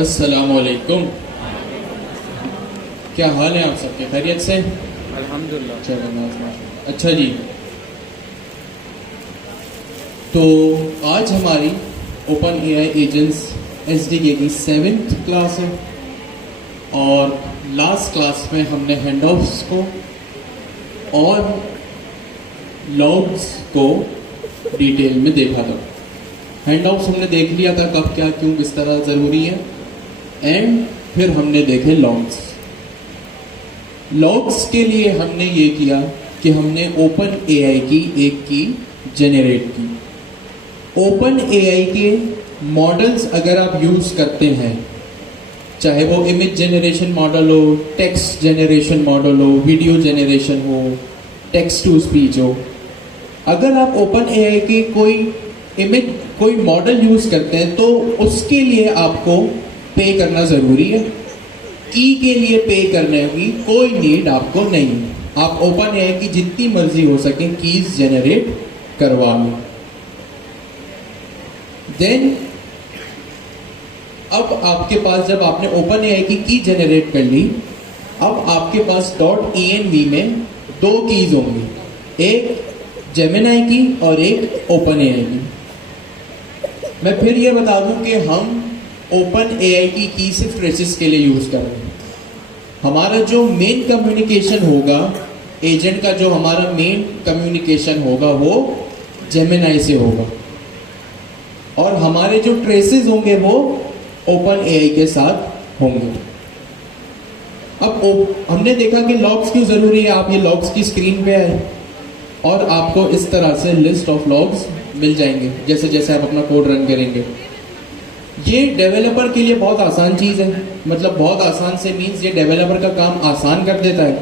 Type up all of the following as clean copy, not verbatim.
अस्सलामुअलैकुम। क्या हाल है आप सबके? खैरियत से? अल्हम्दुलिल्लाह। चलो अच्छा जी, तो आज हमारी ओपन एआई एजेंट्स एसडीके की 7th क्लास है और लास्ट क्लास में हमने हैंडऑफ्स को और लॉग्स को डिटेल में देखा था। हैंडऑफ्स हमने देख लिया था कब, क्या, क्यों, किस तरह ज़रूरी है, एंड फिर हमने देखे लॉग्स। लॉग्स के लिए हमने ये किया कि हमने ओपन एआई की एक की जेनरेट की। ओपन एआई के मॉडल्स अगर आप यूज़ करते हैं, चाहे वो इमेज जनरेशन मॉडल हो, टेक्स्ट जनरेशन मॉडल हो, वीडियो जनरेशन हो, टेक्स्ट टू स्पीच हो, अगर आप ओपन एआई के कोई मॉडल यूज़ करते हैं तो उसके लिए आपको पे करना ज़रूरी है। की के लिए पे करने की कोई नीड आपको नहीं है। आप ओपन एआई की जितनी मर्जी हो सके कीज जनरेट करवा लो। देन अब आपके पास, जब आपने ओपन एआई की जनरेट कर ली, अब आपके पास .env में दो कीज होंगी, एक जेमिनाई की और एक ओपन एआई की। मैं फिर ये बता दूं कि हम ओपन एआई की सिर्फ ट्रेसेस के लिए यूज कर रहे हैं। हमारा जो मेन कम्युनिकेशन होगा, एजेंट का जो हमारा मेन कम्युनिकेशन होगा वो जेमिनाई से होगा, और हमारे जो ट्रेसेस होंगे वो ओपन एआई के साथ होंगे। अब हमने देखा कि लॉग्स क्यों जरूरी है। आप ये लॉग्स की स्क्रीन पे आए और आपको इस तरह से लिस्ट ऑफ लॉग्स मिल जाएंगे जैसे जैसे आप अपना कोड रन करेंगे। ये डेवलपर के लिए बहुत आसान चीज़ है, मतलब बहुत आसान से मीन्स ये डेवलपर का काम आसान कर देता है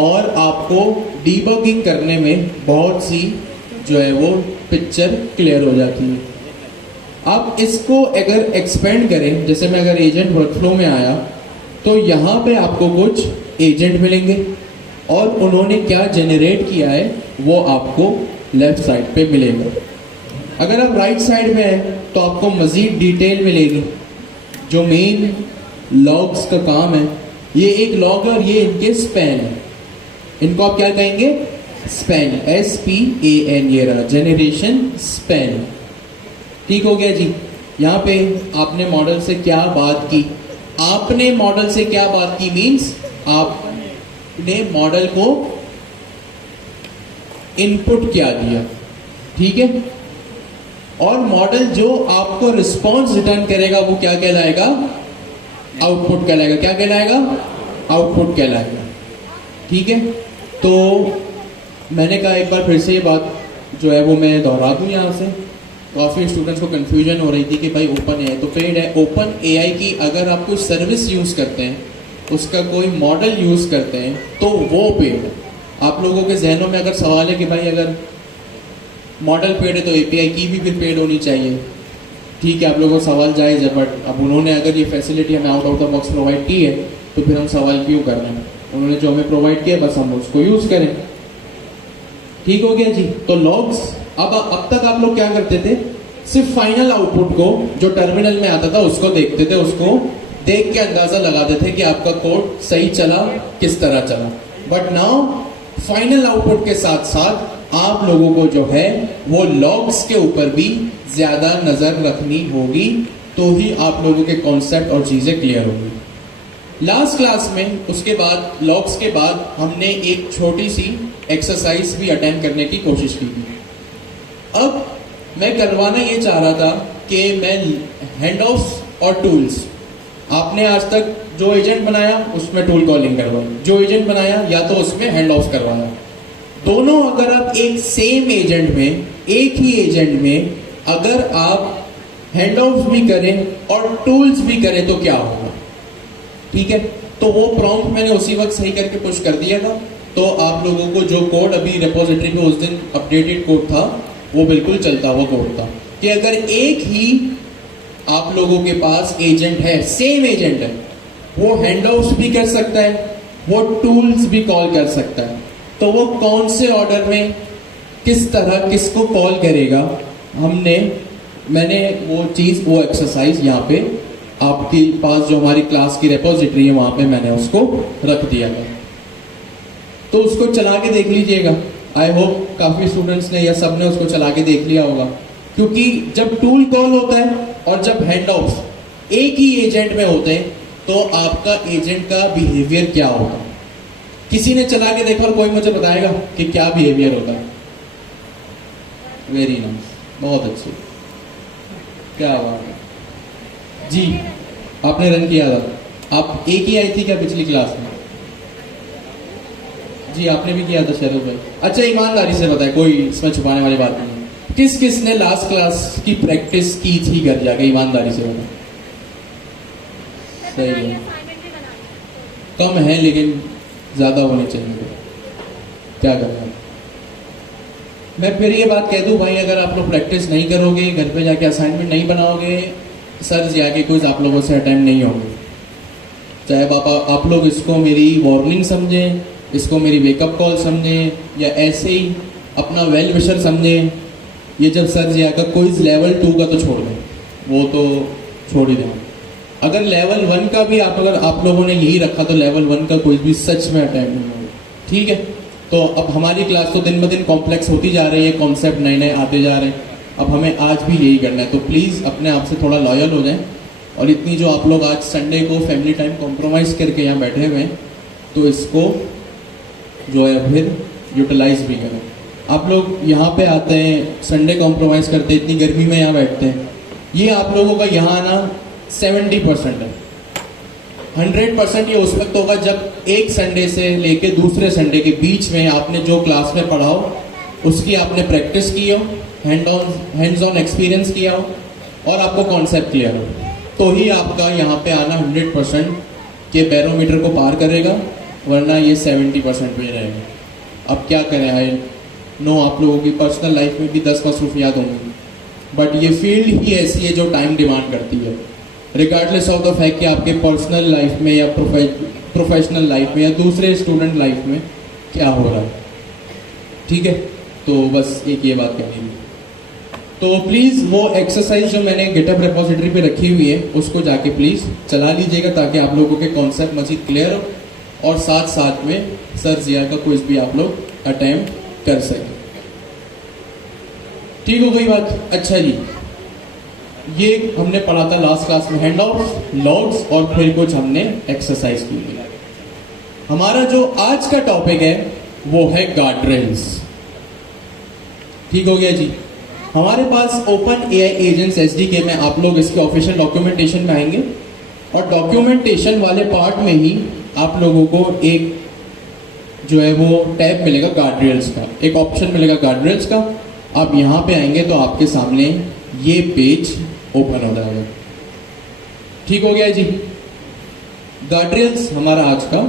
और आपको डीबगिंग करने में बहुत सी जो है वो पिक्चर क्लियर हो जाती है। आप इसको अगर एक्सपेंड करें, जैसे मैं अगर एजेंट वर्कफ्लो में आया तो यहाँ पे आपको कुछ एजेंट मिलेंगे और उन्होंने क्या जनरेट किया है वो आपको लेफ्ट साइड पे मिलेगा। अगर आप राइट साइड में हैं तो आपको मज़ीद डिटेल मिलेगी। जो मेन लॉग्स का काम है, ये एक लॉग और ये इनके स्पैन है। इनको आप क्या कहेंगे? स्पैन, SPAN, ये रहा जनरेशन स्पैन। ठीक हो गया जी। यहाँ पे आपने मॉडल से क्या बात की, आपने मॉडल से क्या बात की मीन्स आपने मॉडल को इनपुट क्या दिया, ठीक है, और मॉडल जो आपको रिस्पॉन्स रिटर्न करेगा वो क्या कहलाएगा? आउटपुट कहलाएगा। क्या कहलाएगा? आउटपुट कहलाएगा। ठीक है, तो मैंने कहा एक बार फिर से ये बात जो है वो मैं दोहरा दूं यहाँ से। काफ़ी स्टूडेंट्स को कंफ्यूजन हो रही थी कि भाई ओपन एआई तो पेड है। ओपन एआई की अगर आप कोई सर्विस यूज़ करते हैं, उसका कोई मॉडल यूज़ करते हैं तो वो पेड है। आप लोगों के जहनों में अगर सवाल है कि भाई अगर मॉडल पेड है तो एपीआई की भी पेड होनी चाहिए, ठीक है, आप लोगों का सवाल जायज़ है, बट अब उन्होंने अगर ये फैसिलिटी हमें out of the box provide की है तो फिर हम सवाल क्यों कर रहे हैं? उन्होंने जो हमें प्रोवाइड किया बस हम उसको यूज़ करें। ठीक हो गया जी। तो लॉग्स, अब तक आप लोग क्या करते थे? सिर्फ फाइनल आउटपुट को जो टर्मिनल में आता था उसको देखते थे, उसको देख के अंदाजा लगाते थे कि आपका कोड सही चला, किस तरह चला। बट नाउ फाइनल आउटपुट के साथ साथ आप लोगों को जो है वो लॉग्स के ऊपर भी ज्यादा नजर रखनी होगी, तो ही आप लोगों के कॉन्सेप्ट और चीजें क्लियर होंगी। लास्ट क्लास में उसके बाद लॉग्स के बाद हमने एक छोटी सी एक्सरसाइज भी अटेंड करने की कोशिश की थी। अब मैं करवाना ये चाह रहा था कि मैं हैंड ऑफ और टूल्स, आपने आज तक जो एजेंट बनाया उसमें टूल कॉलिंग करवाई, जो एजेंट बनाया या तो उसमें हैंड ऑफ करवाया। दोनों अगर आप एक सेम एजेंट में, एक ही एजेंट में अगर आप हैंड ऑफ भी करें और टूल्स भी करें तो क्या होगा? ठीक है, तो वो प्रॉम्प्ट मैंने उसी वक्त सही करके पुश कर दिया था। तो आप लोगों को जो कोड अभी रिपोजिटरी पे उस दिन अपडेटेड कोड था वो बिल्कुल चलता हुआ कोड था कि अगर एक ही आप लोगों के पास एजेंट है, सेम एजेंट है, वो हैंड ऑफ भी कर सकता है, वो टूल्स भी कॉल कर सकता है, तो वो कौन से ऑर्डर में किस तरह किसको कॉल करेगा, मैंने वो चीज़, वो एक्सरसाइज यहाँ पे आपके पास जो हमारी क्लास की रेपोजिटरी है वहाँ पे मैंने उसको रख दिया है। तो उसको चला के देख लीजिएगा। आई होप काफ़ी स्टूडेंट्स ने या सब ने उसको चला के देख लिया होगा, क्योंकि जब टूल कॉल होता है और जब हैंड ऑफ एक ही एजेंट में होते हैं तो आपका एजेंट का बिहेवियर क्या होगा? किसी ने चला के देखा और कोई मुझे बताएगा कि क्या बिहेवियर होता है? वेरी नाइस, बहुत अच्छे, क्या बात है जी। आपने रन किया था, आप एक ही आई थी क्या पिछली क्लास में? जी आपने भी किया था शरद भाई। अच्छा ईमानदारी से बताए, कोई इसमें छुपाने वाली बात नहीं है। किस किस ने लास्ट क्लास की प्रैक्टिस की थी घर जाके? ईमानदारी से बताए। सही है, कम है लेकिन ज्यादा होने चाहिए, क्या करना है। मैं फिर ये बात कह दूं भाई, अगर आप लोग प्रैक्टिस नहीं करोगे, घर पे जाके असाइनमेंट नहीं बनाओगे, सर जाके कुछ आप लोगों से अटेम्प्ट नहीं होंगे। चाहे आप लोग इसको मेरी वार्निंग समझें, इसको मेरी वेकअप कॉल समझें, या ऐसे ही अपना वेल विशर समझें, ये जब सर जाएगा क्विज लेवल 2 का तो छोड़ दें, वो तो छोड़ ही दें। अगर लेवल 1 का भी अगर आप लोगों ने यही रखा तो लेवल 1 का कोई भी सच में अटेम्प्ट नहीं होगा। ठीक है, तो अब हमारी क्लास तो दिन ब दिन कॉम्प्लेक्स होती जा रही है, कॉन्सेप्ट नए नए आते जा रहे हैं। अब हमें आज भी यही करना है, तो प्लीज़ अपने आप से थोड़ा लॉयल हो जाएं। और इतनी जो आप लोग आज संडे को फैमिली टाइम कॉम्प्रोमाइज़ करके यहाँ बैठे हुए हैं, तो इसको जो है फिर यूटिलाइज भी करें। आप लोग यहाँ पे आते हैं, संडे कॉम्प्रोमाइज़ करते हैं, इतनी गर्मी में यहाँ बैठते हैं, ये आप लोगों का यहाँ आना 70% है। 100% ये उस वक्त होगा जब एक संडे से लेके दूसरे संडे के बीच में आपने जो क्लास में पढ़ा हो उसकी आपने प्रैक्टिस की हो, हैंड्स ऑन एक्सपीरियंस किया हो और आपको कॉन्सेप्ट क्लियर हो, तो ही आपका यहाँ पे आना 100% के बैरोमीटर को पार करेगा, वरना ये 70% पे रहेगा। अब क्या करें, आई नो आप लोगों की पर्सनल लाइफ में भी 10 मसरूफियात होंगी, बट ये फील्ड ही ऐसी है जो टाइम डिमांड करती है, रिगार्डलेस ऑफ द फैक्ट कि आपके पर्सनल लाइफ में या प्रोफेशनल लाइफ में या दूसरे स्टूडेंट लाइफ में क्या हो रहा है। ठीक है, तो बस एक ये बात कहनी है। तो प्लीज़ वो एक्सरसाइज जो मैंने गिटहब रिपोजिटरी पे रखी हुई है उसको जाके प्लीज़ चला लीजिएगा, ताकि आप लोगों के कॉन्सेप्ट मज़ीद क्लियर हो और साथ साथ में सर जिया का क्विज भी आप लोग अटेम्प्ट कर सकें। ठीक हो गई बात? अच्छा जी, ये हमने पढ़ा था लास्ट क्लास में हैंड ऑफ, लॉग्स और फिर कुछ हमने एक्सरसाइज की है। हमारा जो आज का टॉपिक है वो है गार्डरेल्स। ठीक हो गया जी। हमारे पास ओपन एआई एजेंट्स एसडीके में आप लोग इसके ऑफिशियल डॉक्यूमेंटेशन में आएंगे और डॉक्यूमेंटेशन वाले पार्ट में ही आप लोगों को एक जो है वो टैब मिलेगा गार्डरेल्स का, एक ऑप्शन मिलेगा गार्डरेल्स का। आप यहाँ पे आएंगे तो आपके सामने ये पेज ओपन हो जाएगा। ठीक हो गया जी। गार्डरेल्स हमारा आज का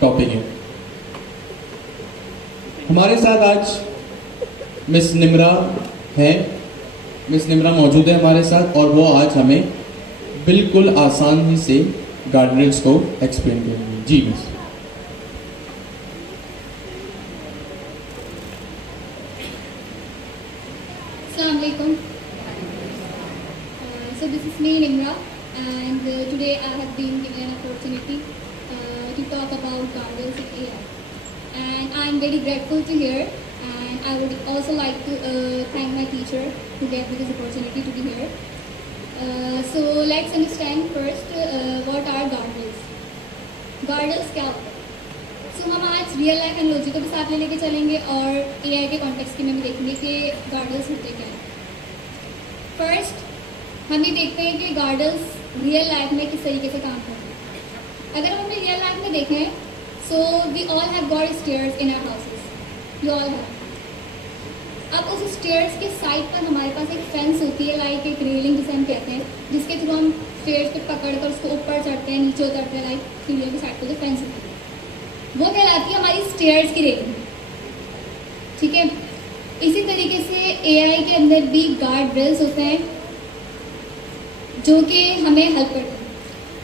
टॉपिक है। हमारे साथ आज मिस निम्रा है, मिस निम्रा मौजूद है हमारे साथ और वो आज हमें बिल्कुल आसानी से गार्डरेल्स को एक्सप्लेन करेंगे। जी miss. Assalamu alaikum. So this is me Nimra, and today I have been given an opportunity to talk about guardrails in AI, and I am very grateful to hear, and I would also like to thank my teacher who gave me this opportunity to be here. So let's understand first what are guardrails. Guardrails क्या होता है? So हम आज real life analogy को भी साथ में लेके चलेंगे और एआई के कॉन्टेक्स्ट में भी देखेंगे कि गार्डरेल्स होते क्या हैं। फर्स्ट, हम ये देखते हैं कि गार्डन्स रियल लाइफ में किस तरीके से काम करते हैं। अगर हम अपने रियल लाइफ में देखें, so we all have got stairs in our houses, you all have. अब उस स्टेयर्स के साइड पर हमारे पास एक फेंस होती है, लाइक एक रेलिंग जिसे हम कहते हैं, जिसके थ्रू हम स्टेयर्स पे पकड़ कर उसको ऊपर चढ़ते हैं, नीचे उतरते हैं, लाइक सीढ़ियों की साइड पर जो फेंस होती है वो कहलाती है हमारी स्टेयर्स की रेलिंग। ठीक है, इसी तरीके से एआई के अंदर भी गार्ड रेल्स होते हैं जो कि हमें हेल्प करते हैं।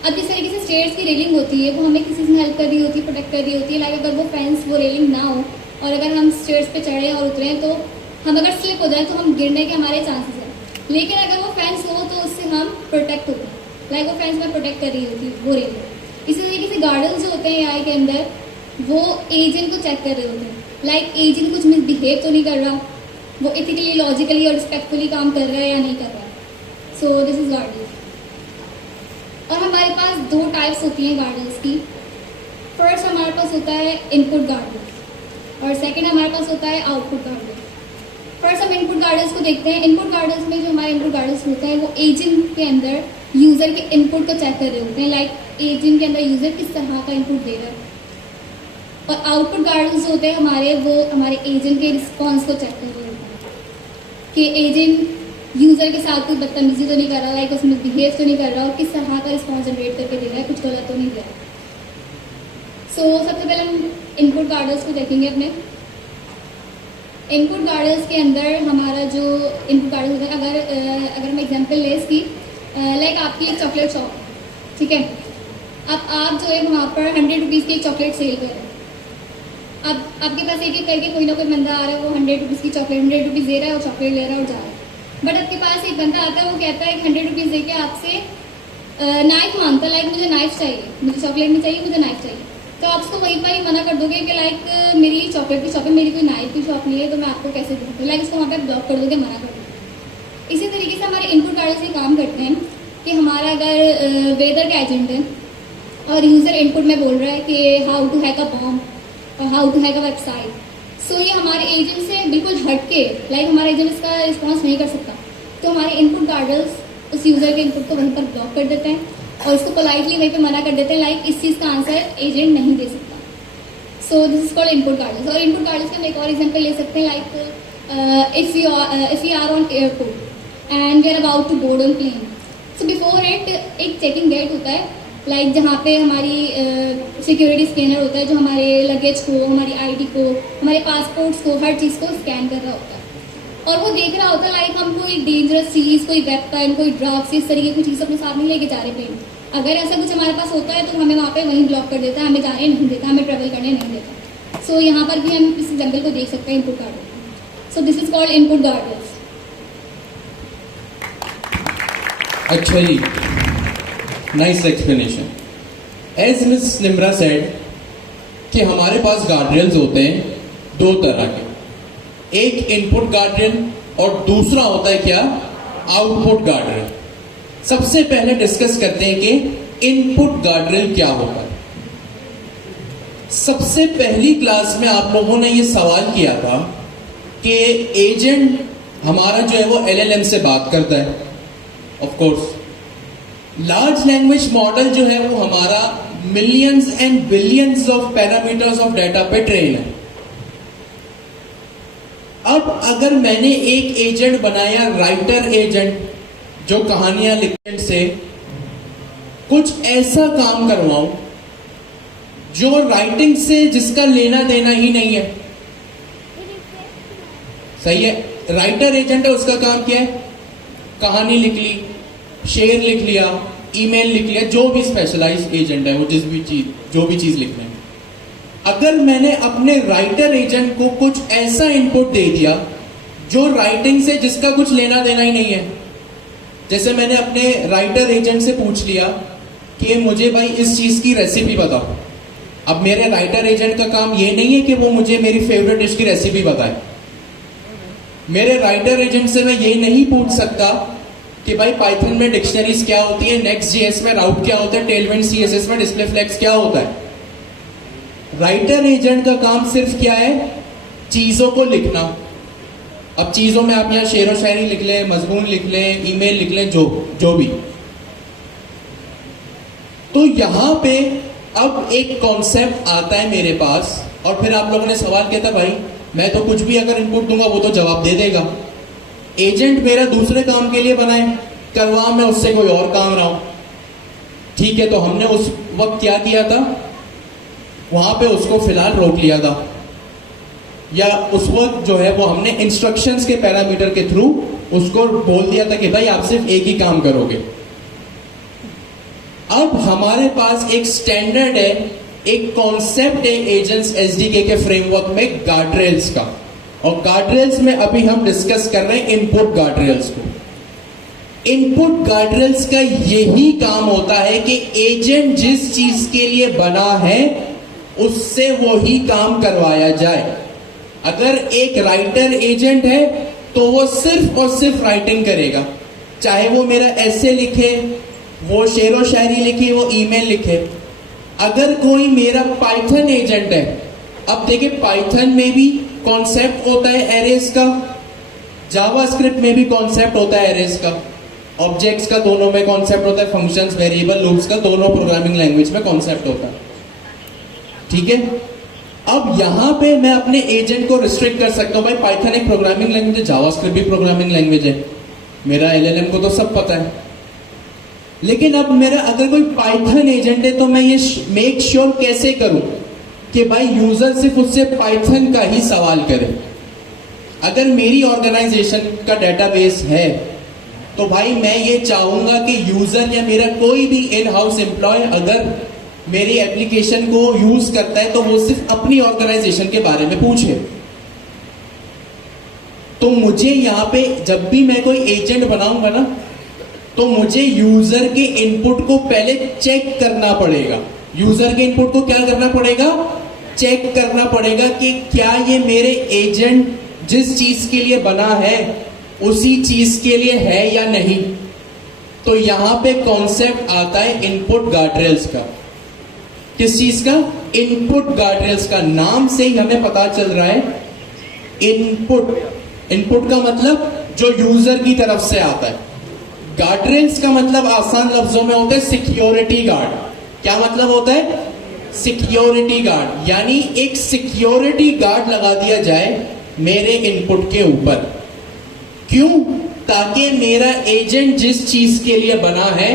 अब जिस तरीके से स्टेयर्स की रेलिंग होती है वो हमें किसी से हेल्प कर रही होती है, प्रोटेक्ट कर रही होती है, लाइक अगर वो फेंस वो रेलिंग ना हो और अगर हम स्टेयर्स पे चढ़े और उतरें तो हम अगर स्लिप हो जाए तो हम गिरने के हमारे चांसेस हैं। लेकिन अगर वो फेंस हो तो उससे हम प्रोटेक्ट होते हैं, लाइक वो फेंस में प्रोटेक्ट कर रही होती है वो रेलिंग। इसी तरीके से गार्डन्स जो होते हैं एआई के अंदर वो एजेंट को चेक कर रहे होते हैं, लाइक एजेंट कुछ मिसबिहेव तो नहीं कर रहा, वो इथिकली, लॉजिकली और रिस्पेक्टफुली काम कर रहा है या नहीं कर रहा है। सो दिस इज गार्डन्स। और हमारे पास दो टाइप्स होती हैं गार्डन्स की। फर्स्ट हमारे पास होता है इनपुट गार्डन्स और सेकंड हमारे पास होता है आउटपुट गार्डन्स। फर्स्ट हम इनपुट गार्डन्स को देखते हैं। इनपुट गार्डन्स में जो हमारे इनपुट गार्डन्स होते हैं वो एजेंट के अंदर यूज़र के इनपुट को चेक कर रहे होते हैं, लाइक एजेंट के अंदर यूज़र किस तरह का इनपुट दे रहा है। और आउटपुट गार्डन्स होते हैं हमारे, वो हमारे एजेंट के रिस्पॉन्स को चेक कर रहे होते हैं कि एजेंट यूज़र के साथ कोई बदतमीजी तो नहीं कर रहा, लाइक उसमें बिहेव तो नहीं कर रहा और किस तरह का रिस्पॉन्स जनरेट करके दे रहा है, कुछ गलत तो नहीं दे रहा। सो सबसे पहले हम इनपुट गार्डन्स को देखेंगे अपने। इनपुट गार्डन्स के अंदर हमारा जो इनपुट गार्डन्स होता है, अगर हम एग्जांपल लें इसकी, लाइक आपकी एक चॉकलेट शॉप, ठीक है। अब आप जो है वहाँ पर 100 रुपीज़ की एक चॉकलेट सेल कर रहे हैं। अब आपके पास एक एक करके कोई ना कोई बंदा आ रहा है, वो 100 रुपीज़ की चॉकलेट 100 रुपीज़ दे रहा है और चॉकलेट ले रहा है और जा रहा है। बट आपके पास एक बंदा आता है, वो कहता है कि 100 रुपीज़ दे के आपसे नाइफ मांगता है, लाइक मुझे नाइफ चाहिए, मुझे चॉकलेट नहीं चाहिए, मुझे नाइफ चाहिए। तो आप उसको वहीं पर ही मना कर दोगे कि लाइक मेरी चॉकलेट की शॉप है, मेरी कोई नाइफ की शॉप नहीं है, तो मैं आपको कैसे दूँ, लाइक उसको वहाँ पर ब्लॉक कर दोगे, मना कर दोगे। इसी तरीके से हमारे इनपुट गार्डन्स ये काम करते हैं कि हमारा अगर वेदर का एजेंट है और यूज़र इनपुट में बोल रहा है कि how to hack a bomb और how to hack a website, so ये हमारे एजेंट से बिल्कुल हट के, लाइक हमारा एजेंट इसका रिस्पॉन्स नहीं कर सकता, तो हमारे इनपुट गार्डन्स उस यूज़र के इनपुट को वहीं पर ब्लॉक कर देते हैं और उसको पोलाइटली वहीं पे मना कर देते हैं, लाइक इस चीज़ का आंसर एजेंट नहीं दे सकता। So this is called input gardens. और इनपुट गार्डन्स का हम एक और एग्जांपल ले सकते हैं, like if you are on airport and we are about to board on plane, so before it एक चेकिंग गेट होता है, लाइक जहाँ पे हमारी सिक्योरिटी स्कैनर होता है जो हमारे लगेज को, हमारी आईडी को, हमारे पासपोर्ट्स को, हर चीज़ को स्कैन कर रहा होता है और वो देख रहा होता है लाइक हम कोई डेंजरस चीज़, कोई वेपन, कोई ड्रग्स, इस तरीके की चीज़ अपने साथ नहीं लेके जा रहे कहीं। अगर ऐसा कुछ हमारे पास होता है तो हमें वहाँ पे वहीं ब्लॉक कर देता है, हमें जाने नहीं देता, हमें ट्रेवल करने नहीं देता। सो यहाँ पर भी हम इस एग्जाम्पल को देख सकते हैं input garden. So this is called input gardens. अच्छा जी, nice explanation. As miss Nimra said कि हमारे पास गार्ड्रेल्स होते हैं दो तरह के, एक इनपुट गार्ड्रेल और दूसरा होता है क्या, आउटपुट गार्ड्रेल। सबसे पहले डिस्कस करते हैं कि इनपुट गार्ड्रेल क्या होता है। सबसे पहली क्लास में आप लोगों ने ये सवाल किया था कि एजेंट हमारा जो है वो LLM से बात करता है। Of course large language model जो है वो हमारा millions and billions of parameters of data पे ट्रेन है। अब अगर मैंने एक एजेंट बनाया, राइटर एजेंट, जो कहानियां लिखने से कुछ ऐसा काम करवाऊं जो राइटिंग से जिसका लेना देना ही नहीं है, सही है। राइटर एजेंट है, उसका काम क्या है, कहानी लिख ली, शेर लिख लिया, ईमेल लिख लिया, जो भी स्पेशलाइज्ड एजेंट है वो जो भी चीज लिखना है। अगर मैंने अपने राइटर एजेंट को कुछ ऐसा इनपुट दे दिया जो राइटिंग से जिसका कुछ लेना देना ही नहीं है, जैसे मैंने अपने राइटर एजेंट से पूछ लिया कि मुझे भाई इस चीज की रेसिपी बताओ। अब मेरे राइटर एजेंट का काम ये नहीं है कि वो मुझे मेरी फेवरेट डिश की रेसिपी बताए। मेरे राइटर एजेंट से मैं ये नहीं पूछ सकता कि भाई पाइथन में डिक्शनरीज क्या होती है, नेक्स्ट जेएस में राउट क्या होता है, टेलविंड सीएसएस में डिस्प्ले फ्लेक्स क्या होता है। राइटर एजेंट का काम सिर्फ क्या है, चीजों को लिखना। अब चीजों में आप यहाँ शेर व शायरी लिख लें, मजमून लिख लें, ईमेल लिख लें, जो भी। तो यहां पे अब एक कॉन्सेप्ट आता है मेरे पास, और फिर आप लोगों ने सवाल किया था भाई मैं तो कुछ भी अगर इनपुट दूंगा वो तो जवाब दे देगा, एजेंट मेरा दूसरे काम के लिए बनाए, करवा मैं उससे कोई और काम रहा हूं। ठीक है, तो हमने उस वक्त क्या किया था, वहां पे उसको फिलहाल रोक लिया था, या उस वक्त जो है वो हमने इंस्ट्रक्शंस के पैरामीटर के थ्रू उसको बोल दिया था कि भाई आप सिर्फ एक ही काम करोगे। अब हमारे पास एक स्टैंडर्ड है, एक कॉन्सेप्ट है एजेंट्स एसडीके के फ्रेमवर्क में गार्डरेल्स का, और गार्डरेल्स में अभी हम डिस्कस कर रहे हैं इनपुट गार्डरेल्स को। इनपुट गार्डरेल्स का यही काम होता है कि एजेंट जिस चीज के लिए बना है उससे वही काम करवाया जाए। अगर एक राइटर एजेंट है तो वो सिर्फ और सिर्फ राइटिंग करेगा, चाहे वो मेरा ऐसे लिखे, वो शेर व शायरी लिखे, वो ईमेल लिखे। अगर कोई मेरा पाइथन एजेंट है, अब देखिए पाइथन में भी कॉन्सेप्ट होता है एरेज का, जावास्क्रिप्ट में भी कॉन्सेप्ट होता है एरेज का, ऑब्जेक्ट्स का दोनों में कॉन्सेप्ट होता है, फंक्शंस, वेरिएबल, लूप्स का दोनों प्रोग्रामिंग लैंग्वेज में कॉन्सेप्ट होता है। ठीक है, अब यहां पे मैं अपने एजेंट को रिस्ट्रिक्ट कर सकता हूं, भाई पाइथन एक प्रोग्रामिंग लैंग्वेज है, जावास्क्रिप्ट भी प्रोग्रामिंग लैंग्वेज है, मेरा एलएलएम को तो सब पता है। लेकिन अब मेरा अगर कोई पाइथन एजेंट है तो मैं ये मेक श्योर कैसे करूं कि भाई यूजर सिर्फ उससे पाइथन का ही सवाल करे। अगर मेरी ऑर्गेनाइजेशन का डेटाबेस है तो भाई मैं ये चाहूंगा कि यूजर या मेरा कोई भी इन हाउस एम्प्लॉय अगर मेरी एप्लीकेशन को यूज करता है तो वो सिर्फ अपनी ऑर्गेनाइजेशन के बारे में पूछे। तो मुझे यहां पे जब भी मैं कोई एजेंट बनाऊंगा ना, तो मुझे यूजर के इनपुट को पहले चेक करना पड़ेगा। यूजर के इनपुट को क्या करना पड़ेगा, चेक करना पड़ेगा कि क्या ये मेरे एजेंट जिस चीज के लिए बना है उसी चीज के लिए है या नहीं। तो यहां पे कॉन्सेप्ट आता है इनपुट गार्डरेल्स का। किस चीज का, इनपुट गार्डरेल्स का। नाम से ही हमें पता चल रहा है इनपुट, इनपुट का मतलब जो यूजर की तरफ से आता है। गार्डरेल्स का मतलब आसान लफ्जों में होता है सिक्योरिटी गार्ड। क्या मतलब होता है, सिक्योरिटी गार्ड, यानी एक सिक्योरिटी गार्ड लगा दिया जाए मेरे इनपुट के ऊपर। क्यों, ताकि मेरा एजेंट जिस चीज के लिए बना है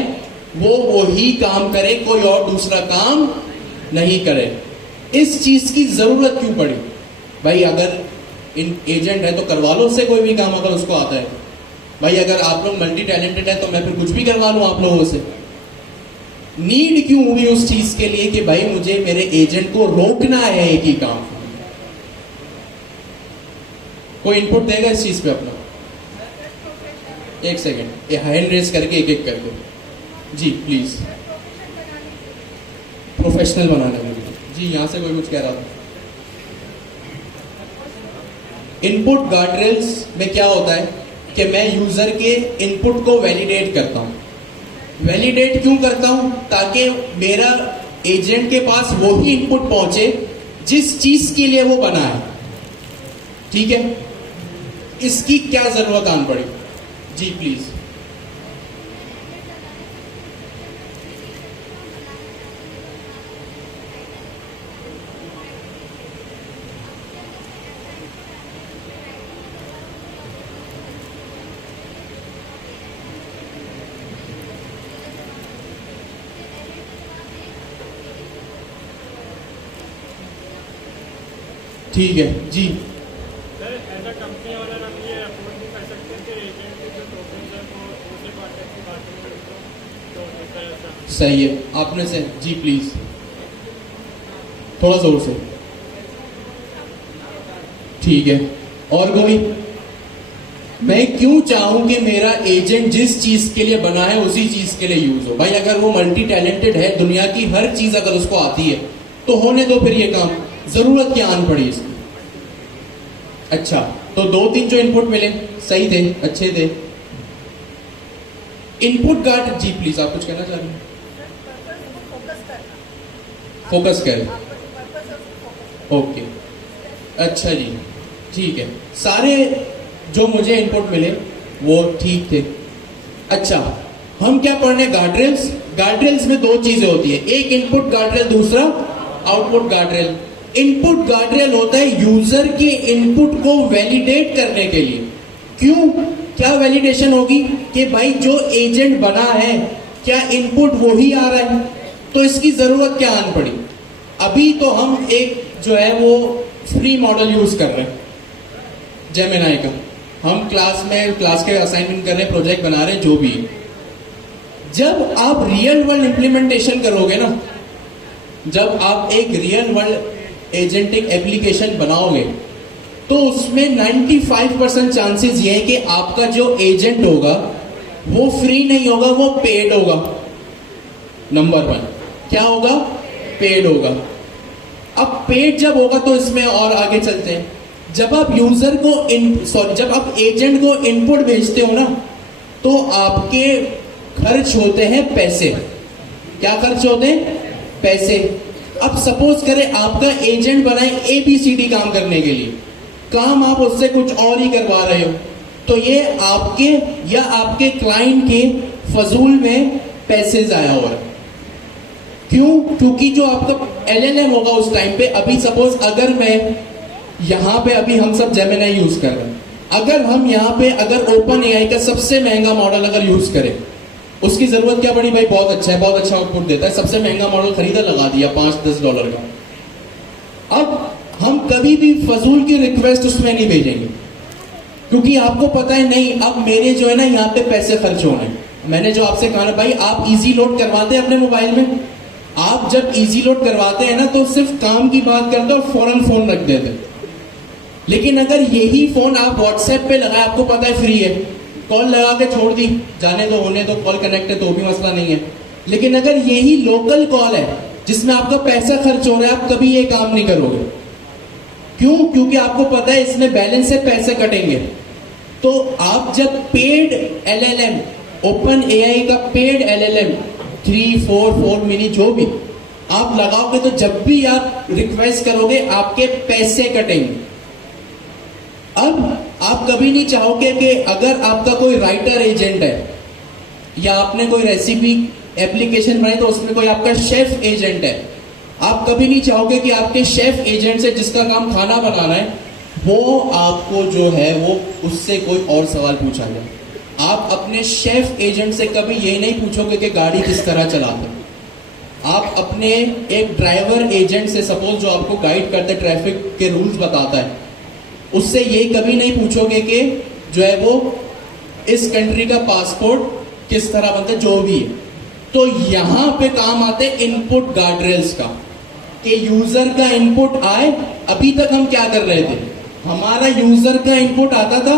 वो वही काम करे, कोई और दूसरा काम नहीं करे। इस चीज की जरूरत क्यों पड़ी भाई, अगर इन एजेंट है तो करवा लो उससे कोई भी काम अगर उसको आता है। भाई अगर आप लोग मल्टी टैलेंटेड है तो मैं फिर कुछ भी करवा लूं आप लोगों से। नीड क्यों हुई उस चीज के लिए कि भाई मुझे मेरे एजेंट को रोकना है एक ही काम। कोई इनपुट देगा इस चीज पे अपना, एक सेकेंड, ये हैंड रेस करके एक एक करके जी प्लीज। प्रोफेशनल बनाने में जी, यहां से कोई कुछ कह रहा था। इनपुट गार्डरेल्स में क्या होता है कि मैं यूजर के इनपुट को वैलिडेट करता हूं। वैलिडेट क्यों करता हूं, ताकि मेरा एजेंट के पास वही इनपुट पहुंचे जिस चीज के लिए वो बना है। ठीक है, इसकी क्या जरूरत आन पड़ी जी प्लीज। ठीक है जी, सही है आपने से जी प्लीज थोड़ा जोर से। ठीक है, और कोई, मैं क्यों चाहूं कि मेरा एजेंट जिस चीज के लिए बना है उसी चीज के लिए यूज हो। भाई अगर वो मल्टी टैलेंटेड है, दुनिया की हर चीज अगर उसको आती है तो होने दो फिर ये काम, जरूरत क्या आन पड़ी इसकी। अच्छा, तो दो तीन जो इनपुट मिले सही थे, अच्छे थे। इनपुट गार्ड जी प्लीज, आप कुछ कहना चाह रहे हैं। फोकस करें, ओके, अच्छा जी ठीक है। सारे जो मुझे इनपुट मिले वो ठीक थे। अच्छा, हम क्या पढ़ रहे हैं? गार्डरेल्स। गार्डरेल्स में दो चीजें होती है, एक इनपुट गार्डरेल, दूसरा आउटपुट गार्डरेल। इनपुट गार्डरेल होता है यूजर के इनपुट को वैलिडेट करने के लिए। क्यों? क्या वैलिडेशन होगी कि भाई जो एजेंट बना है क्या इनपुट वो ही आ रहा है, तो इसकी जरूरत क्या आन पड़ी। अभी तो हम एक जो है वो फ्री मॉडल यूज कर रहे हैं जेमिनाई का, हम क्लास के असाइनमेंट कर रहे हैं, प्रोजेक्ट बना रहे हैं, जो भी। जब आप रियल वर्ल्ड इंप्लीमेंटेशन करोगे ना, जब आप एक रियल वर्ल्ड एजेंटिक एप्लीकेशन बनाओगे तो उसमें 95% चांसेस ये है कि आपका जो एजेंट होगा वो फ्री नहीं होगा, वो पेड होगा। नंबर 1 क्या होगा? पेड होगा। अब पेड जब होगा तो इसमें और आगे चलते हैं। जब आप यूजर को जब आप एजेंट को इनपुट भेजते हो ना, तो आपके खर्च होते हैं पैसे। क्या खर्च होते हैं? पैसे। अब सपोज करें आपका एजेंट बनाए ABCD काम करने के लिए, काम आप उससे कुछ और ही करवा रहे हो, तो ये आपके या आपके क्लाइंट के फजूल में पैसे जाया हो रहा है। क्यों? क्योंकि जो आपका LLM होगा उस टाइम पे, अभी सपोज अगर मैं यहां पे, अभी हम सब जेमिनाई यूज कर रहे हैं, अगर हम यहां पे अगर ओपन AI का सबसे महंगा मॉडल अगर यूज करें, उसकी जरूरत क्या पड़ी भाई? बहुत अच्छा है, बहुत अच्छा आउटपुट देता है, सबसे महंगा मॉडल खरीदा, लगा दिया $5-10 का। अब हम कभी भी फजूल की रिक्वेस्ट उसमें नहीं भेजेंगे, क्योंकि आपको पता है नहीं अब मेरे जो है ना यहाँ पे पैसे खर्च होने हैं। मैंने जो आपसे कहा ना भाई, आप इजी लोड करवाते हैं अपने मोबाइल में, आप जब इजी लोड करवाते हैं ना तो सिर्फ काम की बात करते और फौरन फोन रख देते हैं। लेकिन अगर यही फोन आप व्हाट्सएप पे लगाए, आपको पता है फ्री है, कॉल लगा के छोड़ दी, जाने दो, होने दो, कॉल कनेक्ट है तो भी मसला नहीं है। लेकिन अगर यही लोकल कॉल है जिसमें आपका पैसा खर्च हो रहा है, आप कभी ये काम नहीं करोगे। क्यों? क्योंकि आपको पता है इसमें बैलेंस से पैसे कटेंगे। तो आप जब पेड LLM, ओपन AI का पेड LLM 3, 4 मिनी जो भी आप लगाओगे, तो जब भी आप रिक्वेस्ट करोगे आपके पैसे कटेंगे। अब आप कभी नहीं चाहोगे कि अगर आपका कोई राइटर एजेंट है या आपने कोई रेसिपी एप्लीकेशन बनाई तो उसमें कोई आपका शेफ एजेंट है, आप कभी नहीं चाहोगे कि आपके शेफ एजेंट से जिसका काम खाना बनाना है वो आपको जो है वो उससे कोई और सवाल पूछा जाए। आप अपने शेफ एजेंट से कभी ये नहीं पूछोगे कि गाड़ी किस तरह चलाते। आप अपने एक ड्राइवर एजेंट से, सपोज जो आपको गाइड करते, ट्रैफिक के रूल्स बताता है, उससे ये कभी नहीं पूछोगे कि जो है वो इस कंट्री का पासपोर्ट किस तरह बनता है, जो भी है। तो यहां पे काम आते हैं इनपुट गार्डरेल्स का, कि यूजर का इनपुट आए। अभी तक हम क्या कर रहे थे? हमारा यूजर का इनपुट आता था,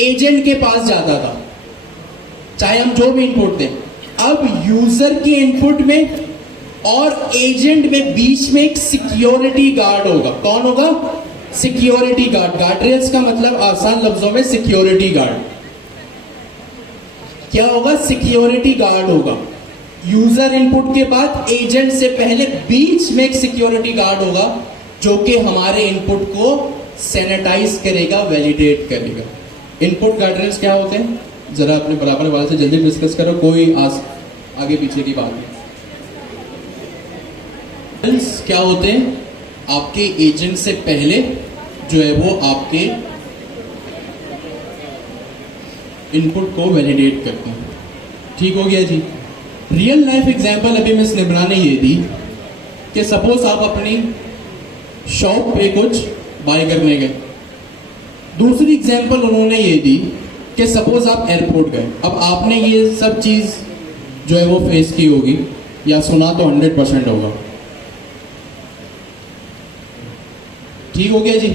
एजेंट के पास जाता था, चाहे हम जो भी इनपुट दें। अब यूजर के इनपुट में और एजेंट में बीच में एक सिक्योरिटी गार्ड होगा। कौन होगा? Security guard. गार्डरेल्स का मतलब आसान लफ्जों में सिक्योरिटी गार्ड। क्या होगा? सिक्योरिटी गार्ड होगा। यूजर इनपुट के बाद एजेंट से पहले बीच में एक सिक्योरिटी गार्ड होगा जो कि हमारे इनपुट को सैनिटाइज करेगा, वैलिडेट करेगा। इनपुट गार्डरेल्स क्या होते हैं? जरा अपने बराबर वाले से जल्दी डिस्कस करो, कोई आगे पीछे की बात नहीं। क्या होते हैं? आपके एजेंट से पहले जो है वो आपके इनपुट को वैलिडेट करते हैं। ठीक हो गया जी। रियल लाइफ एग्जांपल अभी मिस निब्रा ने ये दी कि सपोज आप अपनी शॉप पे कुछ बाय करने गए। दूसरी एग्जांपल उन्होंने ये दी कि सपोज आप एयरपोर्ट गए। अब आपने ये सब चीज जो है वो फेस की होगी या सुना तो 100% होगा। ठीक हो गया जी।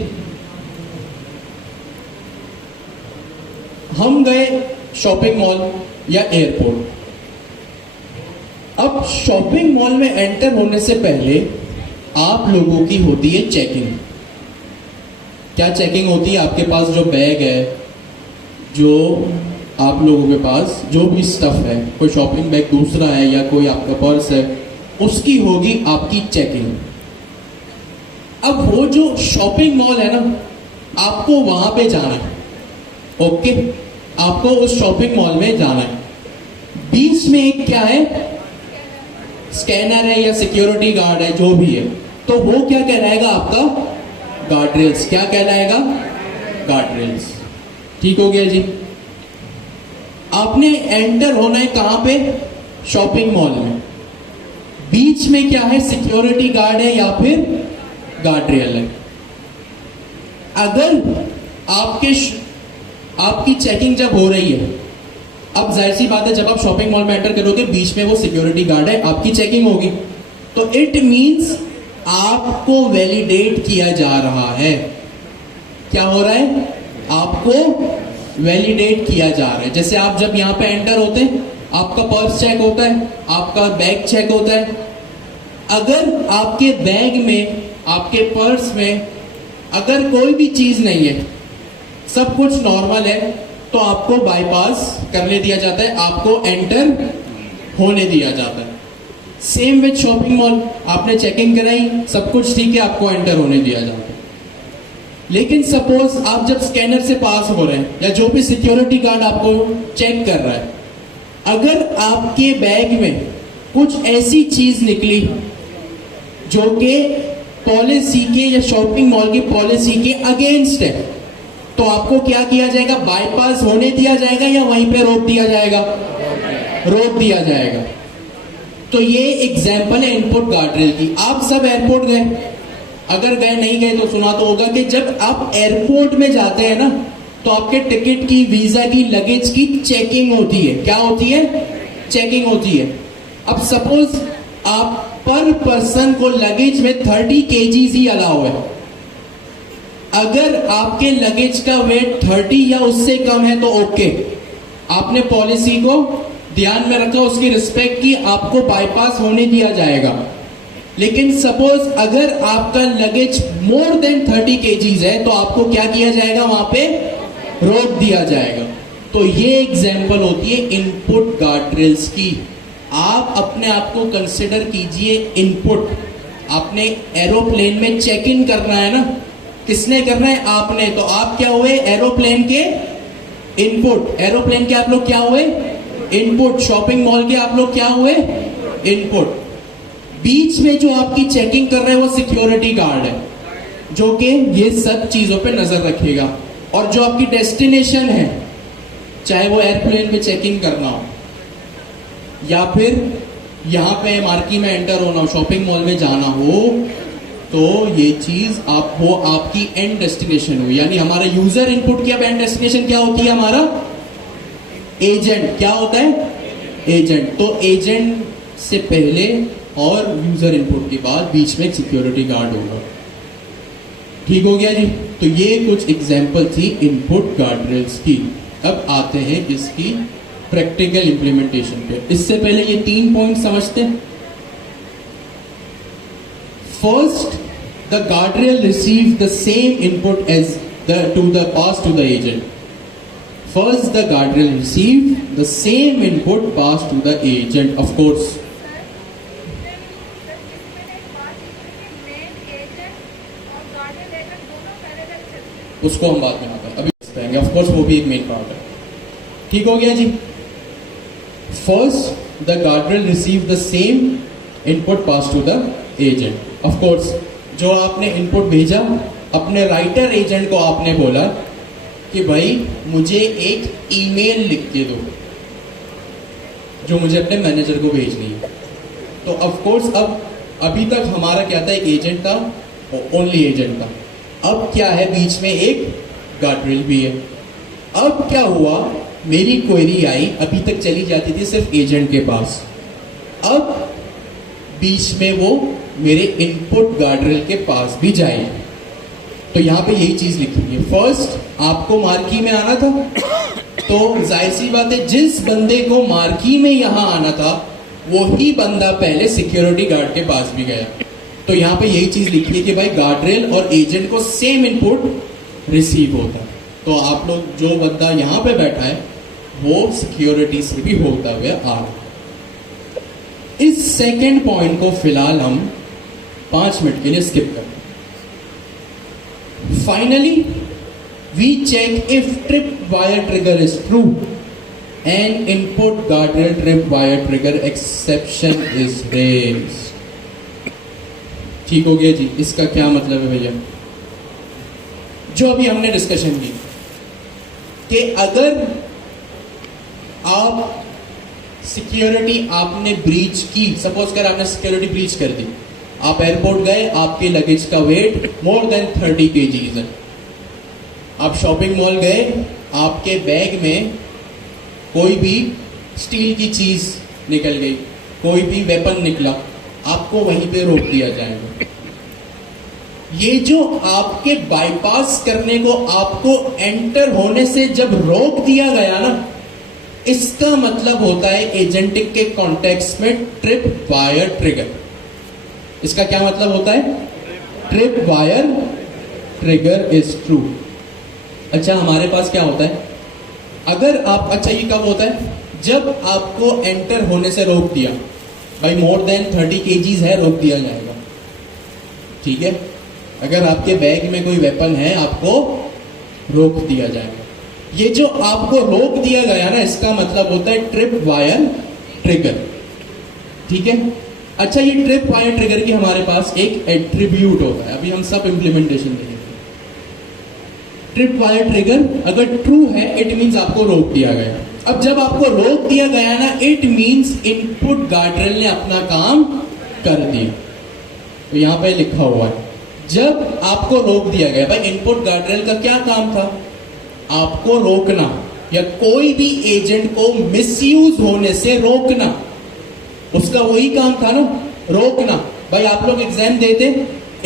हम गए शॉपिंग मॉल या एयरपोर्ट। अब शॉपिंग मॉल में एंटर होने से पहले आप लोगों की होती है चेकिंग। क्या चेकिंग होती है? आपके पास जो बैग है, जो आप लोगों के पास जो भी स्टफ है, कोई शॉपिंग बैग दूसरा है या कोई आपका पर्स है, उसकी होगी आपकी चेकिंग। अब वो जो शॉपिंग मॉल है ना, आपको वहां पे जाना है। ओके, आपको उस शॉपिंग मॉल में जाना है, बीच में एक क्या है, स्कैनर है या सिक्योरिटी गार्ड है, जो भी है, तो वो क्या कहलाएगा आपका, गार्ड रेल्स। क्या कहलाएगा, गार्ड रेल्स। ठीक हो गया जी। आपने एंटर होना है कहां पे, शॉपिंग मॉल में, बीच में क्या है, सिक्योरिटी गार्ड है या फिर गार्ड रेल है। अगर आपकी चेकिंग जब हो रही है, अब जाहिर सी बात है जब आप शॉपिंग मॉल में एंटर करोगे, बीच में वो सिक्योरिटी गार्ड है, आपकी चेकिंग होगी, तो इट मींस आपको वैलिडेट किया जा रहा है। क्या हो रहा है, आपको वैलिडेट किया जा रहा है। जैसे आप जब यहां पे एंटर होते हैं, आपका पर्स चेक होता है, आपका बैग चेक होता है। अगर आपके बैग में, आपके पर्स में अगर कोई भी चीज नहीं है, सब कुछ नॉर्मल है, तो आपको बाईपास करने दिया जाता है, आपको एंटर होने दिया जाता है। सेम विद शॉपिंग मॉल, आपने चेकिंग कराई, सब कुछ ठीक है, आपको एंटर होने दिया जाता है। लेकिन सपोज आप जब स्कैनर से पास हो रहे हैं या जो भी सिक्योरिटी गार्ड आपको चेक कर रहा है, अगर आपके बैग में कुछ ऐसी चीज निकली जो कि पॉलिसी के या शॉपिंग मॉल की पॉलिसी के अगेंस्ट है, तो आपको क्या किया जाएगा, बाईपास होने दिया जाएगा या वहीं पे रोक दिया जाएगा, रोक दिया जाएगा। तो ये एग्जाम्पल है इनपुट गार्डरेल की। आप सब एयरपोर्ट गए, अगर गए नहीं गए तो सुना तो होगा कि जब आप एयरपोर्ट में जाते हैं ना, तो आपके टिकट की, वीजा की, लगेज की चेकिंग होती है। क्या होती है, चेकिंग होती है। अब सपोज आप पर पर्सन को लगेज में 30 kg ही अलाउ है। अगर आपके लगेज का वेट 30 या उससे कम है तो ओके, आपने पॉलिसी को ध्यान में रखा, उसकी रिस्पेक्ट की, आपको बाईपास होने दिया जाएगा। लेकिन सपोज अगर आपका लगेज मोर देन 30 kg है, तो आपको क्या किया जाएगा, वहां पे रोक दिया जाएगा। तो ये एग्जाम्पल होती है इनपुट गार्डरेल्स की। आप अपने आप को कंसिडर कीजिए इनपुट। आपने एरोप्लेन में चेक इन करना है ना, किसने करना है, आपने। तो आप क्या हुए, एरोप्लेन के इनपुट। एरोप्लेन के आप लोग क्या हुए, इनपुट। शॉपिंग मॉल के आप लोग क्या हुए, इनपुट। बीच में जो आपकी चेकिंग कर रहे हैं वो सिक्योरिटी गार्ड है, जो कि ये सब चीजों पे नजर रखेगा। और जो आपकी डेस्टिनेशन है, चाहे वो एयरप्लेन में चेक इन करना हो या फिर यहां पे मार्की में एंटर होना हो, शॉपिंग मॉल में जाना हो, तो ये चीज आप वो आपकी एंड डेस्टिनेशन हो। यानी हमारा यूजर इनपुट की अब एंड डेस्टिनेशन क्या होती है, हमारा एजेंट। क्या होता है, एजेंट। तो एजेंट से पहले और यूजर इनपुट के बाद बीच में एक सिक्योरिटी गार्ड होगा। ठीक हो गया जी। तो ये कुछ एग्जाम्पल थी इनपुट गार्डरेल्स की। अब आते हैं इसकी प्रैक्टिकल इंप्लीमेंटेशन पे। इससे पहले ये 3 पॉइंट समझते हैं। First, the guardrail receive the same input as the pass to the agent. First, the guardrail receive the same input passed to the agent, of course. उसको हम बाद में आता हैं, अभी बताएंगे। ऑफ कोर्स वो भी एक मेन पार्ट है। ठीक हो गया जी। First, the guardrail receive the same input pass to the agent. Of course जो आपने इनपुट भेजा, अपने राइटर एजेंट को आपने बोला कि भाई मुझे एक ईमेल लिख के दो जो मुझे अपने मैनेजर को भेजनी है। तो ऑफ कोर्स अब अभी तक हमारा क्या था, एक एजेंट था, ओनली एजेंट था। अब क्या है, बीच में एक गार्डरेल भी है। अब क्या हुआ, मेरी क्वेरी आई, अभी तक चली जाती थी सिर्फ एजेंट के पास, अब बीच में वो मेरे इनपुट गार्डरेल के पास भी जाएगी। तो यहां पे यही चीज लिखी है। फर्स्ट, आपको मार्की में आना था, तो जाहिर सी बात है जिस बंदे को मार्की में यहां आना था वही बंदा पहले सिक्योरिटी गार्ड के पास भी गया। तो यहां पे यही चीज लिखी है कि भाई गार्डरेल और एजेंट को सेम इनपुट रिसीव होता है। तो आप लोग, जो बंदा यहां पे बैठा है वो सिक्योरिटी से भी होता हुआ आ रहा है। इस सेकेंड पॉइंट को फिलहाल हम 5 मिनट के लिए स्किप करते हैं। Finally we check if tripwire trigger is true and input guardrail tripwire trigger exception is raised. ठीक हो गया जी? इसका क्या मतलब है भैया? जो अभी हमने डिस्कशन की कि अगर आप सिक्योरिटी आपने ब्रीच की, सपोज कर आपने सिक्योरिटी ब्रीच कर दी, आप एयरपोर्ट गए, आपके लगेज का वेट मोर देन 30 kgs है। आप शॉपिंग मॉल गए, आपके बैग में कोई भी स्टील की चीज निकल गई, कोई भी वेपन निकला, आपको वहीं पे रोक दिया जाएगा। ये जो आपके बाईपास करने को, आपको एंटर होने से जब रोक दिया गया ना, इसका मतलब होता है एजेंटिक के कॉन्टेक्स्ट में ट्रिप वायर ट्रिगर। इसका क्या मतलब होता है? Trip wire trigger is true. अच्छा, हमारे पास क्या होता है? अगर आप, अच्छा ये कब होता है? जब आपको एंटर होने से रोक दिया, भाई मोर देन 30 kgs है, रोक दिया जाएगा। ठीक है, अगर आपके बैग में कोई वेपन है, आपको रोक दिया जाएगा। ये जो आपको रोक दिया गया ना, इसका मतलब होता है ट्रिप वायर ट्रिगर। ठीक है। अच्छा, ये ट्रिप वायर ट्रिगर की हमारे पास एक एट्रीब्यूट होता है, अभी हम सब इंप्लीमेंटेशन देखेंगे। ट्रिप वायर ट्रिगर अगर ट्रू है, इट मींस आपको रोक दिया गया। अब जब आपको रोक दिया गया ना, इट मींस इनपुट गार्डरेल ने अपना काम कर दिया। तो यहां पे लिखा हुआ है, जब आपको रोक दिया गया, भाई इनपुट गार्डरेल का क्या काम था? आपको रोकना, या कोई भी एजेंट को मिसयूज होने से रोकना, उसका वही काम था ना, रोकना। भाई आप लोग एग्जाम देते,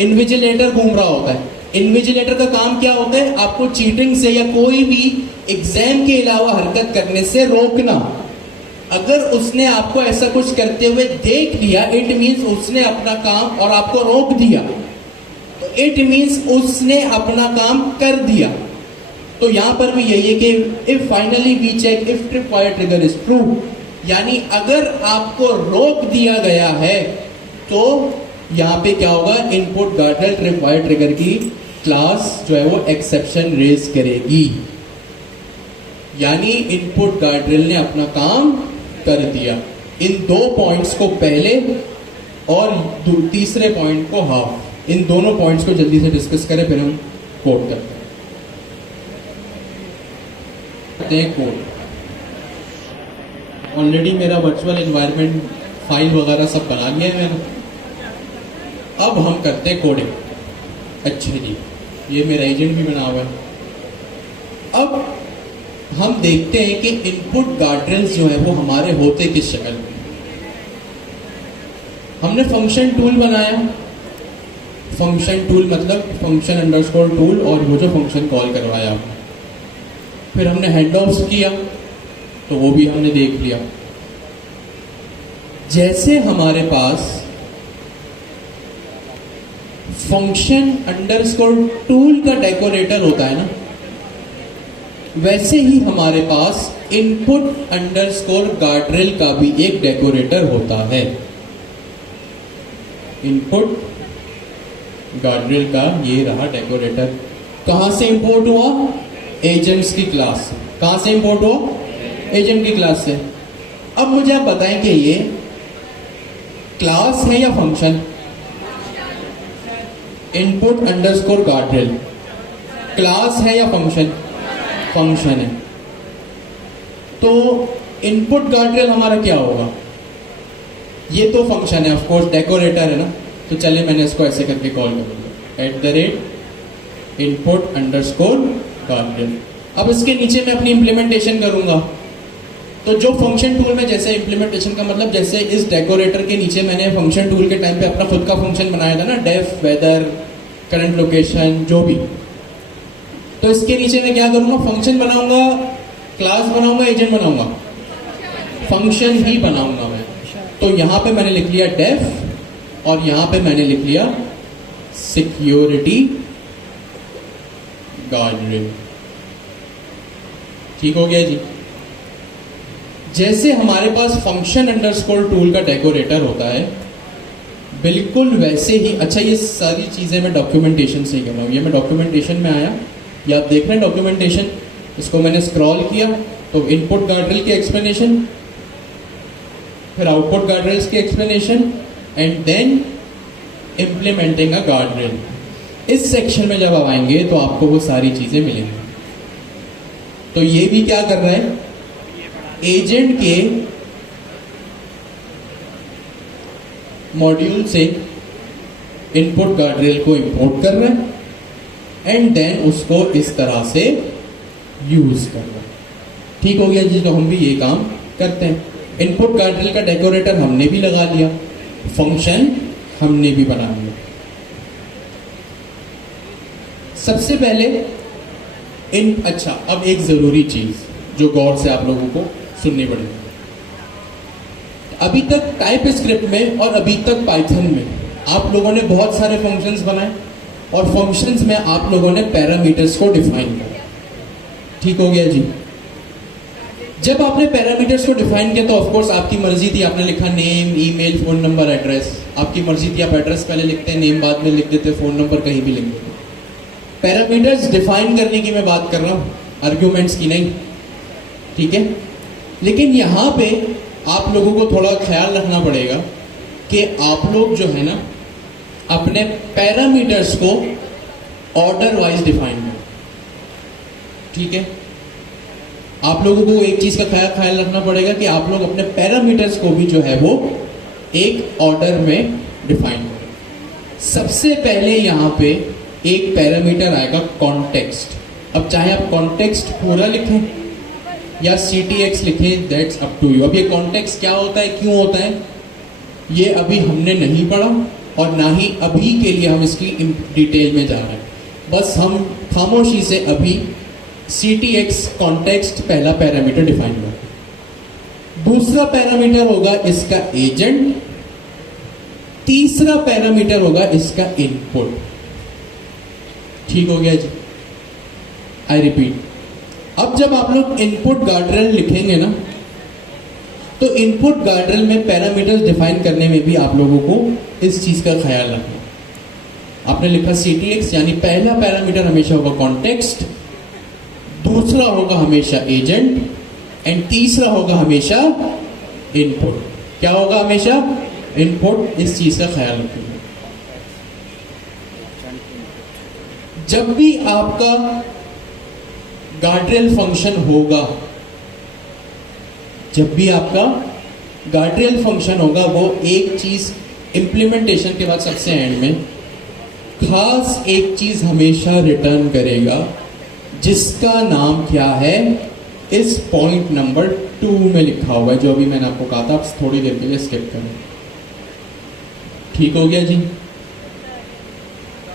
इन्विजिलेटर घूम रहा होता है, इन्विजिलेटर का काम क्या होता है? आपको चीटिंग से या कोई भी एग्जाम के अलावा हरकत करने से रोकना। अगर उसने आपको ऐसा कुछ करते हुए देख लिया, इट मींस उसने अपना काम और आपको रोक दिया, तो इट मींस उसने अपना काम कर दिया। तो यहां पर भी यही है कि if finally we check if trip wire trigger is true, यानी अगर आपको रोक दिया गया है, तो यहां पे क्या होगा? Input guardrail trip wire trigger की क्लास जो है वो एक्सेप्शन रेज करेगी, यानी इनपुट गार्डरेल ने अपना काम कर दिया। इन दो पॉइंट्स को पहले और तीसरे पॉइंट को हाफ, इन दोनों पॉइंट्स को जल्दी से डिस्कस करें, फिर हम कोड करते हैं। कोड ऑलरेडी मेरा वर्चुअल एनवायरनमेंट फाइल वगैरह सब बना लिया है मैंने। अब हम करते हैं कोडिंग। अच्छा जी, ये मेरा एजेंट भी बना हुआ है। अब हम देखते हैं कि इनपुट गार्डरेल्स जो है वो हमारे होते किस शक्ल में। हमने फंक्शन टूल बनाया। फंक्शन टूल मतलब फंक्शन अंडरस्कोर टूल, और वो जो फंक्शन कॉल करवाया हमने, फिर हमने हैंड ऑफ किया, तो वो भी हमने देख लिया। जैसे हमारे पास फंक्शन अंडरस्कोर टूल का डेकोरेटर होता है ना, वैसे ही हमारे पास इनपुट अंडरस्कोर गार्डरेल का भी एक डेकोरेटर होता है। इनपुट गार्डरेल का ये रहा डेकोरेटर। कहां से इंपोर्ट हुआ? एजेंट्स की क्लास से। कहां से इंपोर्ट हुआ? एजेंट की क्लास से। अब मुझे आप बताएं कि ये क्लास है या function? Input underscore guardrail class है या फंक्शन? फंक्शन है। तो इनपुट गार्डरेल हमारा क्या होगा? ये तो फंक्शन है, ऑफ कोर्स डेकोरेटर है ना, तो चले मैंने इसको ऐसे करके कॉल करूंगा @input अंडरस्कोर गार्डरेल। अब इसके नीचे मैं अपनी इंप्लीमेंटेशन करूंगा। तो जो फंक्शन टूल में जैसे इंप्लीमेंटेशन का मतलब, जैसे इस डेकोरेटर के नीचे मैंने फंक्शन टूल के टाइम पे अपना खुद का फंक्शन बनाया था ना, डेफ, वेदर, करंट लोकेशन, जो भी। तो इसके नीचे मैं क्या करूंगा? फंक्शन बनाऊंगा, क्लास बनाऊंगा, एजेंट बनाऊंगा, फंक्शन ही बनाऊंगा मैं। तो यहां पे मैंने लिख लिया डेफ, और यहां पे मैंने लिख लिया सिक्योरिटी गार्डरेल। ठीक हो गया जी। जैसे हमारे पास फंक्शन अंडरस्कोर टूल का डेकोरेटर होता है, बिल्कुल वैसे ही। अच्छा, ये सारी चीजें मैं डॉक्यूमेंटेशन से ही कर रहा हूं। ये मैं डॉक्यूमेंटेशन में आया, ये आप देख रहे हैं डॉक्यूमेंटेशन, इसको मैंने स्क्रॉल किया तो इनपुट गार्डरेल की एक्सप्लेनेशन, फिर आउटपुट गार्डरेल्स की explanation and then implementing a guardrail. इस सेक्शन में जब आप आएंगे तो आपको वो सारी चीजें मिलेंगी। तो ये भी क्या कर रहा है, एजेंट के मॉड्यूल से इनपुट गार्डरेल को इंपोर्ट कर रहा है एंड देन उसको इस तरह से यूज कर रहा है। ठीक हो गया जी, तो हम भी ये काम करते हैं। इनपुट गार्डरेल का डेकोरेटर हमने भी लगा लिया, फंक्शन हमने भी बना लिया। सबसे पहले अच्छा, अब एक जरूरी चीज जो गौर से आप लोगों को सुननी पड़ेगी। अभी तक टाइप स्क्रिप्ट में और अभी तक पाइथन में आप लोगों ने बहुत सारे फंक्शंस बनाए और फंक्शंस में आप लोगों ने पैरामीटर्स को डिफाइन किया। ठीक हो गया जी। जब आपने पैरामीटर्स को डिफाइन किया तो ऑफ कोर्स आपकी मर्जी थी, आपने लिखा name, email, phone number, address. आपकी मर्जी थी, आप एड्रेस पहले लिखते हैं, नेम बाद में लिख देते, फोन नंबर कहीं भी लिख देते। पैरामीटर्स डिफाइन करने की मैं बात कर रहा हूं, आर्ग्यूमेंट्स की नहीं। ठीक है, लेकिन यहां पे आप लोगों को थोड़ा ख्याल रखना पड़ेगा कि आप लोग जो है ना अपने पैरामीटर्स को ऑर्डर वाइज डिफाइन करें। ठीक है, आप लोगों को एक चीज का ख्याल रखना पड़ेगा कि आप लोग अपने पैरामीटर्स को भी जो है वो एक ऑर्डर में डिफाइन करें। सबसे पहले यहां पे एक पैरामीटर आएगा कॉन्टेक्स्ट। अब चाहे आप कॉन्टेक्स्ट पूरा लिखें या CTX लिखें, दैट्स अप टू यू। अब ये कॉन्टेक्स्ट क्या होता है, क्यों होता है, ये अभी हमने नहीं पढ़ा और ना ही अभी के लिए हम इसकी डिटेल में जा रहे हैं। बस हम खामोशी से अभी CTX कॉन्टेक्स्ट पहला पैरामीटर डिफाइन करें। दूसरा पैरामीटर होगा इसका एजेंट, तीसरा पैरामीटर होगा इसका इनपुट। ठीक हो गया जी। आई रिपीट, अब जब आप लोग इनपुट गार्डरेल लिखेंगे ना तो इनपुट गार्डरेल में पैरामीटर्स डिफाइन करने में भी आप लोगों को इस चीज का ख्याल रखना। आपने लिखा CTX, यानी पहला पैरामीटर हमेशा होगा कॉन्टेक्स्ट, दूसरा होगा हमेशा एजेंट एंड तीसरा होगा हमेशा इनपुट। क्या होगा हमेशा, इनपुट। इस चीज का ख्याल रखिएगा। जब भी आपका गार्डरेल फंक्शन होगा, जब भी आपका गार्डरेल फंक्शन होगा, वो एक चीज इंप्लीमेंटेशन के बाद सबसे एंड में खास एक चीज हमेशा रिटर्न करेगा, जिसका नाम क्या है, इस पॉइंट नंबर 2 में लिखा हुआ है, जो अभी मैंने आपको कहा था। आप थोड़ी देर के लिए स्किप करें। ठीक हो गया जी।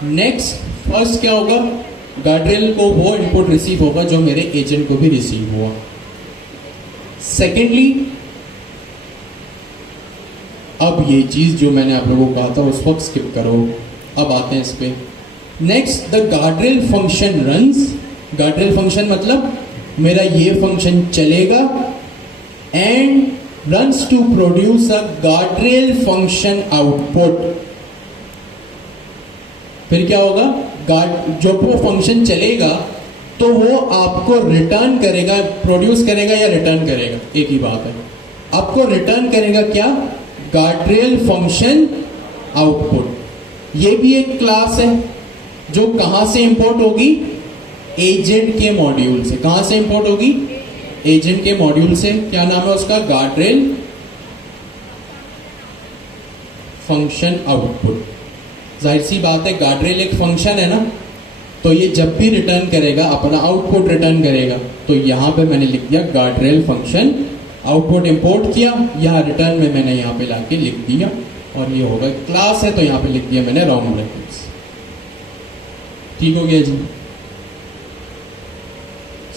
नेक्स्ट, फर्स्ट क्या होगा, गार्डरेल को वो इनपुट रिसीव होगा जो मेरे एजेंट को भी रिसीव हुआ। सेकेंडली, अब ये चीज जो मैंने आप लोगों को कहा था उस वक्त स्किप करो, अब आते हैं इस पे। Next, the guardrail function runs. Guardrail function मतलब मेरा ये फंक्शन चलेगा and runs to produce a guardrail function output. फिर क्या होगा, जब वो फंक्शन चलेगा तो वो आपको रिटर्न करेगा, प्रोड्यूस करेगा या रिटर्न करेगा, एक ही बात है। आपको रिटर्न करेगा क्या, गार्डरेल फंक्शन आउटपुट। ये भी एक क्लास है जो कहां से इंपोर्ट होगी, एजेंट के मॉड्यूल से। कहां से इंपोर्ट होगी, एजेंट के मॉड्यूल से। क्या नाम है उसका, गार्डरेल फंक्शन आउटपुट। जाहिर सी बात है, गार्डरेल एक फंक्शन है ना, तो ये जब भी रिटर्न करेगा, अपना आउटपुट रिटर्न करेगा। तो यहां पे मैंने लिख दिया गार्डरेल फंक्शन आउटपुट इंपोर्ट किया, यहां रिटर्न में मैंने यहां पे लाके लिख दिया, और ये होगा क्लास है तो यहां पे लिख दिया मैंने राउंड ब्रैकेट्स। ठीक हो गया जी।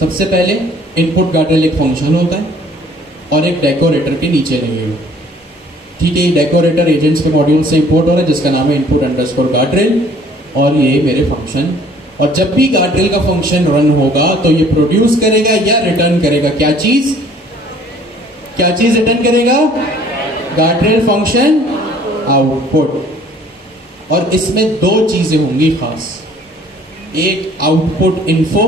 सबसे पहले इनपुट गार्डरेल एक फंक्शन होता है और एक डेकोरेटर के नीचे लगे हुए। ठीक है, डेकोरेटर एजेंट्स के मॉड्यूल से इंपोर्ट हो रहा है जिसका नाम है इनपुट अंडरस्कोर गार्डरेल, और ये मेरे फंक्शन। और जब भी गार्डरेल का फंक्शन रन होगा तो ये प्रोड्यूस करेगा या रिटर्न करेगा, क्या चीज रिटर्न करेगा, गार्डरेल फंक्शन आउटपुट। और इसमें दो चीजें होंगी खास। एक आउटपुट इन्फो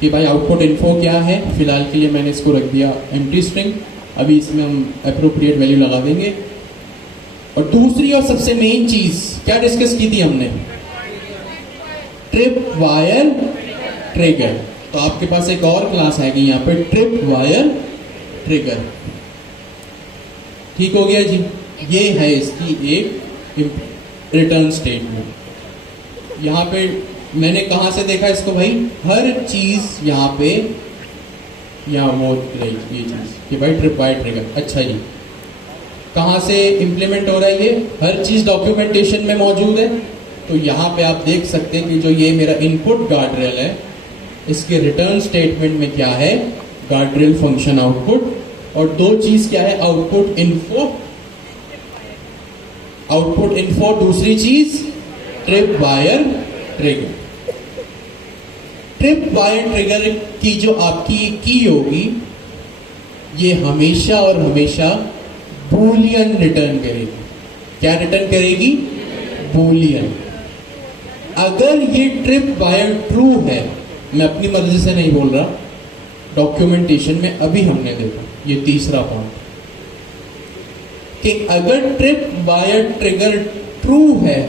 कि भाई आउटपुट इन्फो क्या है। फिलहाल के लिए मैंने इसको रख दिया एम्प्टी स्ट्रिंग, अभी इसमें हम अप्रोप्रिएट वैल्यू लगा देंगे। और दूसरी और सबसे मेन चीज क्या डिस्कस की थी हमने, ट्रिप वायर ट्रिगर। तो आपके पास एक और क्लास आएगी यहाँ पे, ट्रिप वायर ट्रिगर। ठीक हो गया जी, ये है इसकी एक रिटर्न स्टेटमेंट। यहाँ पे मैंने कहाँ से देखा इसको भाई, हर चीज यहाँ पे यहाँ वो रही ये चीज कि भाई ट्रिप वायर ट्रिगर। अच्छा जी, कहाँ से इंप्लीमेंट हो रहा है ये, हर चीज डॉक्यूमेंटेशन में मौजूद है। तो यहाँ पे आप देख सकते हैं कि जो ये मेरा इनपुट गार्डरेल है, इसके रिटर्न स्टेटमेंट में क्या है, गार्डरेल फंक्शन आउटपुट, और दो चीज क्या है, आउटपुट इन्फो, दूसरी चीज trip wire trigger. Trip wire trigger की जो आपकी की होगी, ये हमेशा और हमेशा बूलियन रिटर्न करेगी। क्या रिटर्न करेगी, बूलियन। अगर ये ट्रिप वायर ट्रू है, मैं अपनी मर्जी से नहीं बोल रहा, डॉक्यूमेंटेशन में अभी हमने देखा ये तीसरा पॉइंट कि अगर ट्रिप वायर ट्रिगर ट्रू है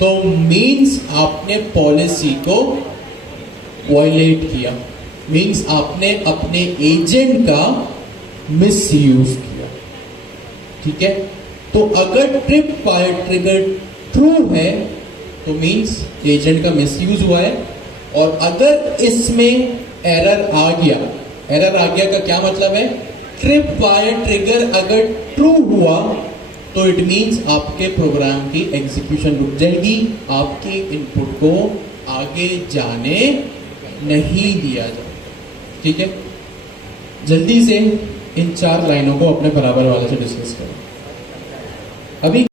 तो मीन्स आपने पॉलिसी को वायलेट किया, मीन्स आपने अपने एजेंट का मिसयूज किया। ठीक है, तो अगर ट्रिप वायर ट्रिगर ट्रू है तो मीन्स एजेंट का मिसयूज हुआ है। और अगर इसमें एरर आ गया का क्या मतलब है, ट्रिप वायर ट्रिगर अगर ट्रू हुआ तो इट मीन्स आपके प्रोग्राम की एग्जीक्यूशन रुक जाएगी, आपके इनपुट को आगे जाने नहीं दिया जाए। ठीक है, जल्दी से इन 4 लाइनों को अपने बराबर वाले से डिस्कस करें। अभी